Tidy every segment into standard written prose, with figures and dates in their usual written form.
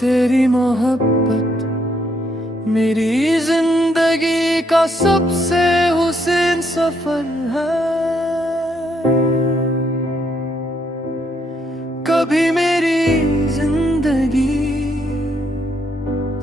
तेरी मोहब्बत मेरी जिंदगी का सबसे हुस्न सफर है। कभी मेरी जिंदगी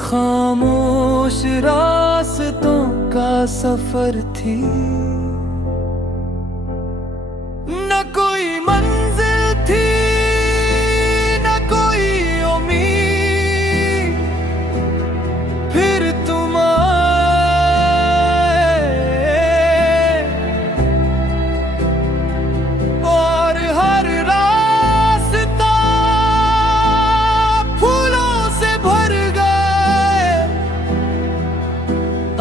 खामोश रास्तों का सफर थी, न कोई मंजिल थी न कोई उम्मीद। फिर तुम आए और हर रास्ता फूलों से भर गए।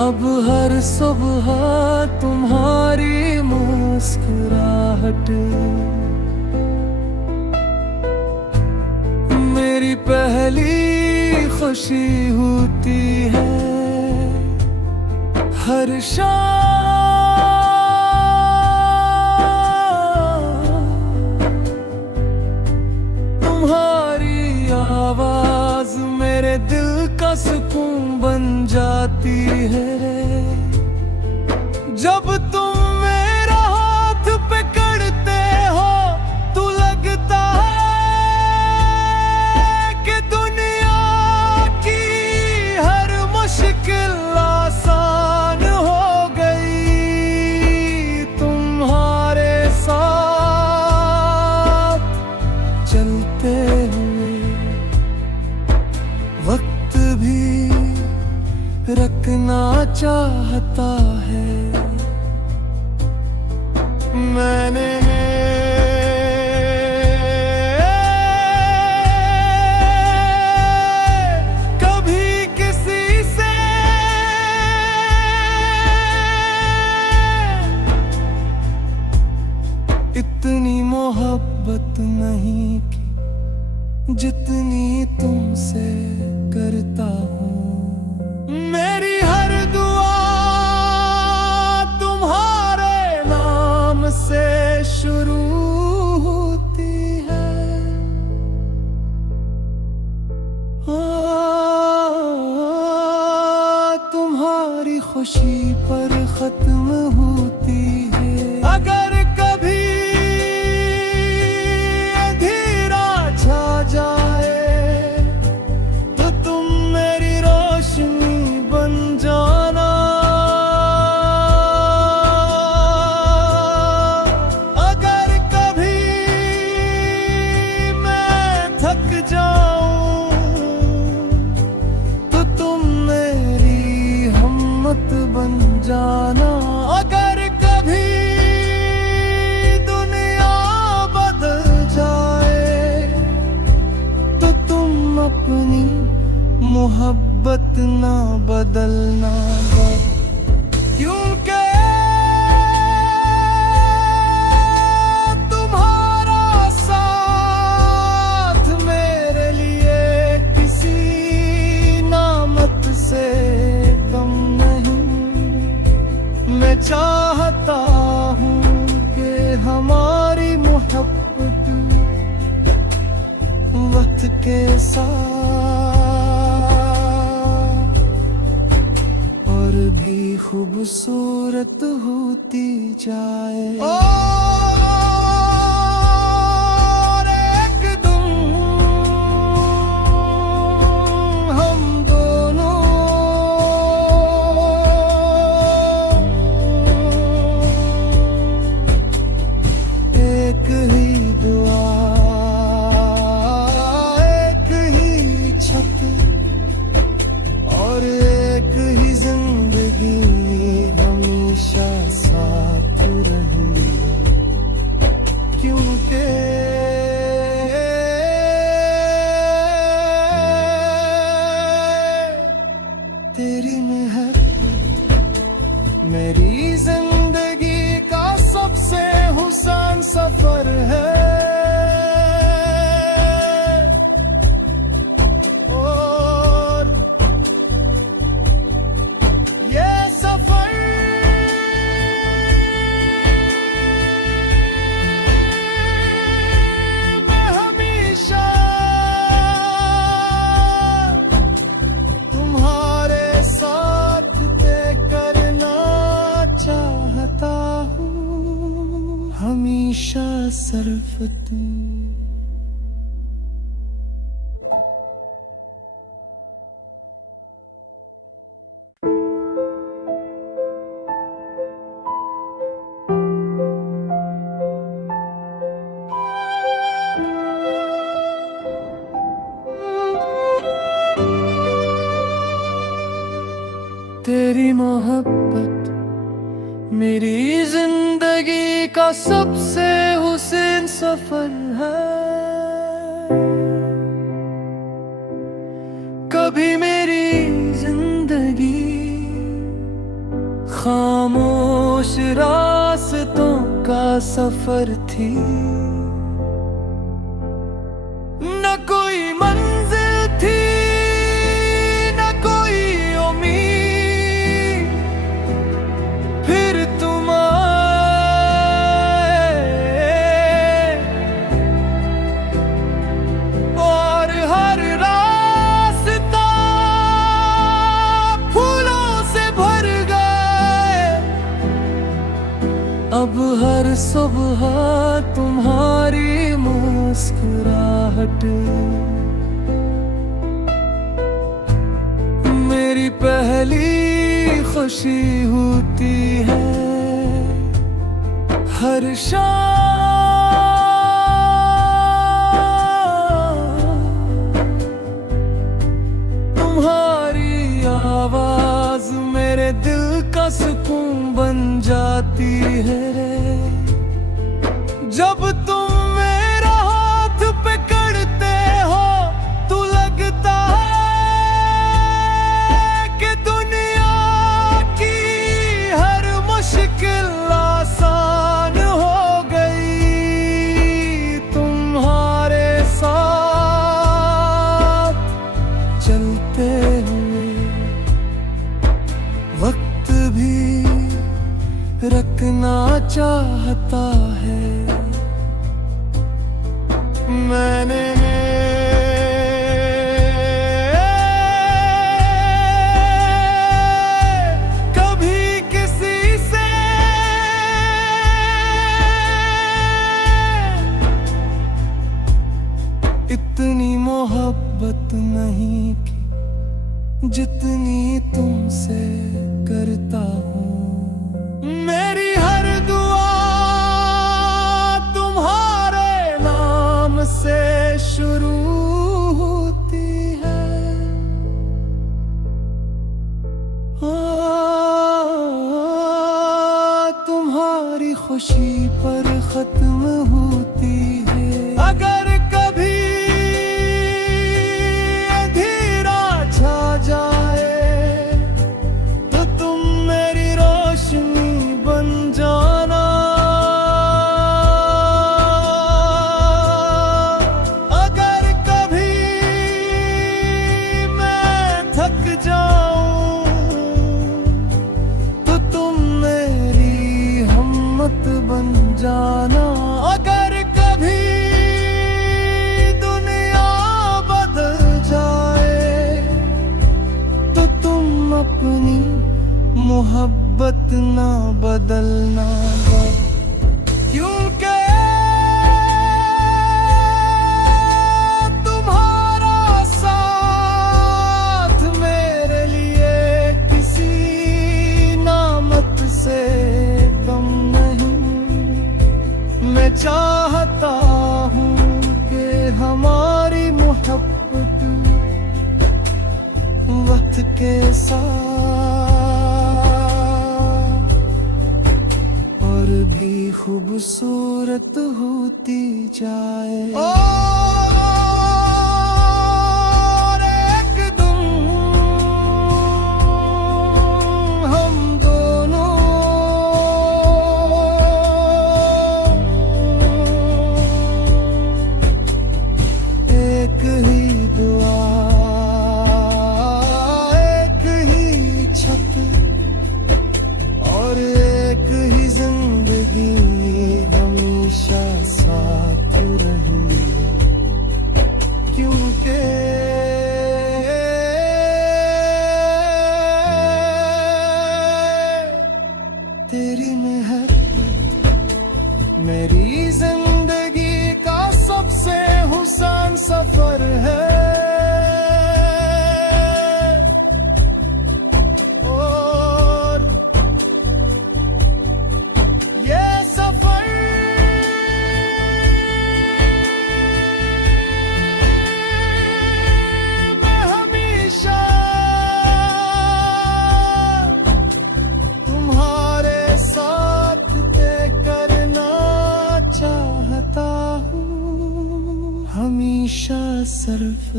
अब हर सुबह तुम्हारी मुस्कुराहट मेरी पहली खुशी होती है। हर शाम तुम्हारी आवाज मेरे दिल का सुकून बन जाती है। जब तुम मेरा हाथ पकड़ते हो तो लगता है कि दुनिया की हर मुश्किल आसान हो गई। तुम्हारे साथ चलते हुए वक्त भी रखना चाहता है। मैंने कभी किसी से इतनी मोहब्बत नहीं की जितनी तुमसे करता हूँ। मेरी हर दुआ तुम्हारे नाम से शुरू होती है। तुम्हारी खुशी पर खत्म होती है। अगर कभी अंधेरा छा जाए तो तुम मेरी रोशनी बन जाना। अगर कभी मैं थक जाऊं तो तुम मेरी हिम्मत बन जाना। अगर कभी दुनिया बदल जाए तो तुम अपनी मोहब्बत ना बदलना। क्योंकि तुम्हारा साथ मेरे लिए किसी नामत से कम नहीं। मैं चाहता हूँ कि हमारी मोहब्बत वक्त के साथ और भी खूबसूरत होती जाए। और एक दिन हम दोनों एक ही दुआ एक ही छत और एक ही जिंदगी हमेशा साथ रहेगा। क्योंकि तेरी मोहब्बत मेरी जिंदगी का सबसे हुस्न सफर है। सिफत। तेरी मोहब्बत मेरी जिंदगी का सबसे हुस्न सफर है। कभी मेरी जिंदगी खामोश रास्तों का सफर थी, न कोई मंजिल थी न कोई उम्मीद, फिर तुम आए और हर रास्ता फूलों से भर गए। अब हर सुबह तुम्हारी मुस्कुराहट मेरी पहली खुशी होती है। हर शाम तुम्हारी आवाज मेरे दिल का सुकून बन जाती है रे। जब तुम मेरा हाथ पकड़ते हो तो लगता है कि दुनिया की हर मुश्किल आसान हो गई। तुम्हारे साथ चलते हुए वक्त भी रखना चाहता है। मैंने कभी किसी से इतनी मोहब्बत नहीं की जितनी तुमसे करता हूँ। मेरी हर दुआ तुम्हारे नाम से शुरू होती है। तुम्हारी खुशी पर खत्म होती है। अगर कभी अंधेरा छा जाए तो तुम मेरी रोशनी बन जाना। अगर कभी मैं थक जाऊं तो तुम मेरी हिम्मत बन जाना। अगर कभी दुनिया बदल जाए तो तुम अपनी मोहब्बत ना बदलना। क्योंकि तुम्हारा साथ मेरे लिए किसी नामत से कम नहीं। मैं चाहता हूँ कि हमारी मोहब्बत वक्त के साथ और भी खूबसूरत होती जाए। और एक दिन हम दोनों एक ही दुआ एक ही छत और एक ही जिंदगी हमेशा साथ रही।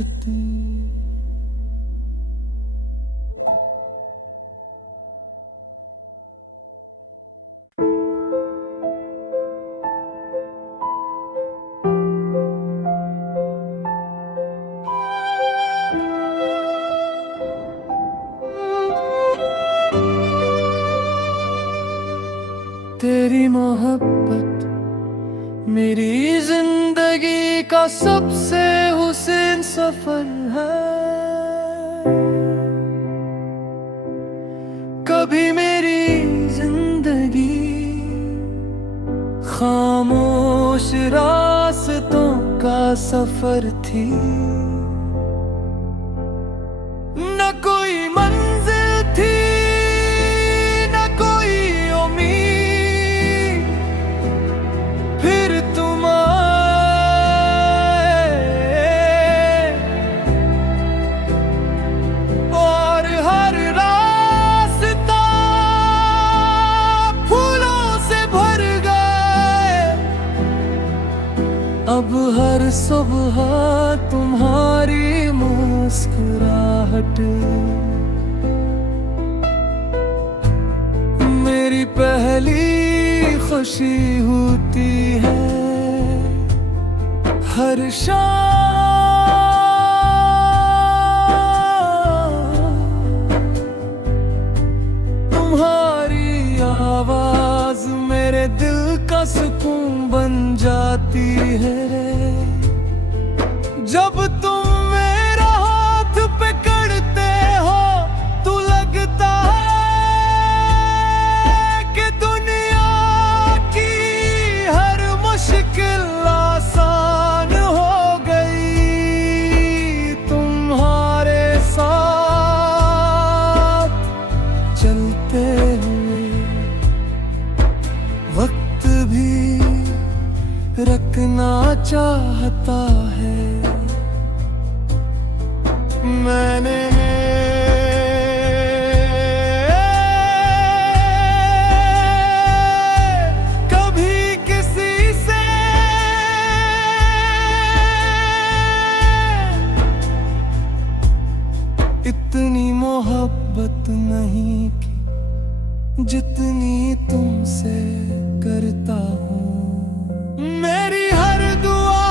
मोहब्बत। तेरी मोहब्बत मेरी जिंदगी का सबसे हुस्न सफर है। कभी मेरी जिंदगी खामोश रास्तों का सफर थी, न कोई मंजिल थी न कोई उम्मीद। फिर तुम आए और हर रास्ता फूलों से भर गए। अब हर सुबह तुम्हारी मुस्कुराहट मेरी पहली खुशी होती है। हर शाम तुम्हारी आवाज मेरे दिल का सुकून बन जाती है। जब तुम मेरा हाथ पकड़ते हो तो लगता है कि दुनिया की हर मुश्किल आसान हो गई। तुम्हारे साथ चलते हुए वक्त भी रखना चाहता है। मैंने कभी किसी से इतनी मोहब्बत नहीं की जितनी तुमसे करता हूँ। मेरी हर दुआ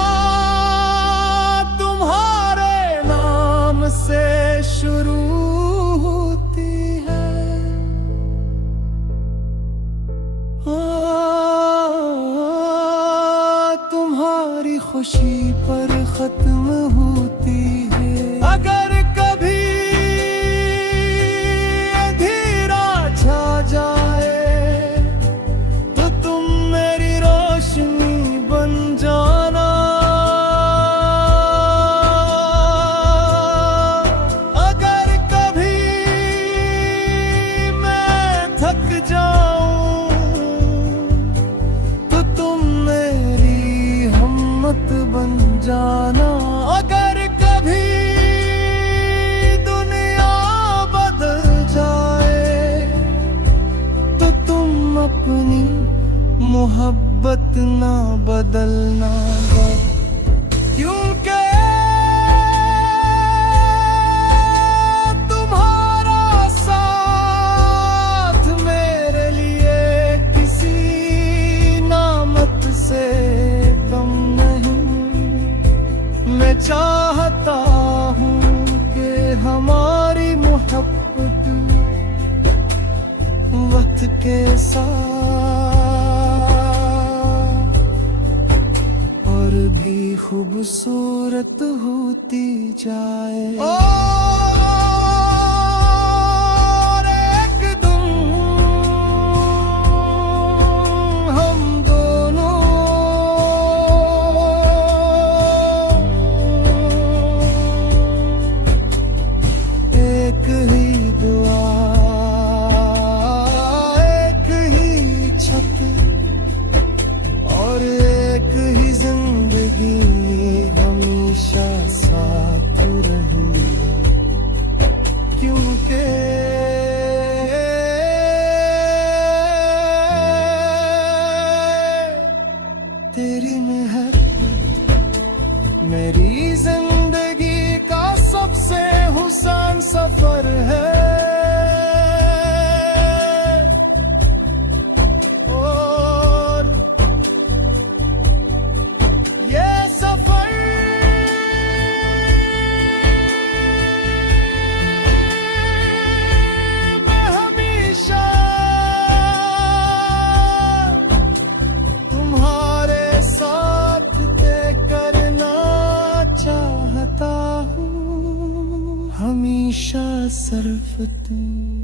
तुम्हारे नाम से शुरू होती है। तुम्हारी खुशी पर खत्म होती है। अगर कभी अंधेरा छा जाए तो तुम मेरी रोशनी बन जाना। अगर कभी मैं थक जाऊं तो तुम मेरी हिम्मत बन जाना। अगर कभी दुनिया बदल जाए तो तुम अपनी मोहब्बत ना बदलना। क्योंकि तुम्हारा साथ मेरे लिए किसी नामत से कम नहीं। मैं चाहता हूँ कि हमारी मोहब्बत वक्त के साथ और भी खूबसूरत होती जाए। और एक दिन हम दोनों एक ही दुआ एक ही छत और एक ही जिंदगी हमेशा साथ रहेंगे। हमेशा सर्फ तुम।